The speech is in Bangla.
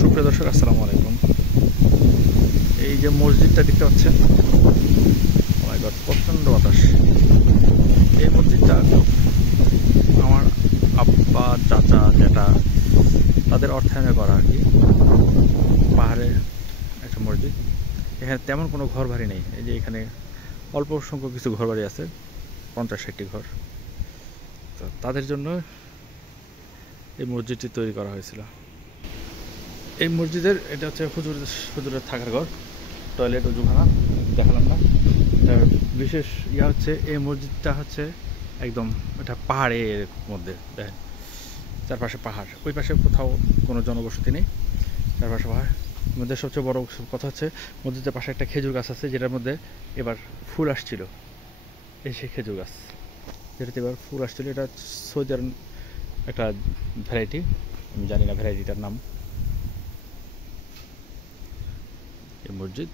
সুপ্রিয় দর্শক, আসসালামু আলাইকুম। এই যে মসজিদটা দেখতে পাচ্ছেন, ও মাই গড, প্রচণ্ড বাতাস। এই মসজিদটা আমার আব্বা, চাচা, জ্যাঠা তাদের অর্থায়নে করা আর কি। পাহাড়ে একটা মসজিদ। এখানে তেমন কোনো ঘর বাড়ি নেই। এই যে এখানে অল্প সংখ্যক কিছু ঘর বাড়ি আছে, 50-60টি ঘর। তো তাদের জন্য এই মসজিদটি তৈরি করা হয়েছিল। এই মসজিদের এটা হচ্ছে হুজুরের থাকার ঘর, টয়লেট, অজুখানা দেখালাম না। এটার বিশেষ হচ্ছে এই মসজিদটা হচ্ছে একদম এটা পাহাড়ের মধ্যে, দেখেন চারপাশে পাহাড়, ওই পাশে কোথাও কোনো জনবসতি নেই, চারপাশে পাহাড়। মধ্যে সবচেয়ে বড় কথা হচ্ছে মসজিদের পাশে একটা খেজুর গাছ আছে, যেটার মধ্যে এবার ফুল আসছিল। এই সেই খেজুর গাছ যেটাতে এবার ফুল আসছিল, এটা সৌদি আরব একটা ভ্যারাইটি, আমি জানি না ভ্যারাইটিটার নাম। এই মসজিদ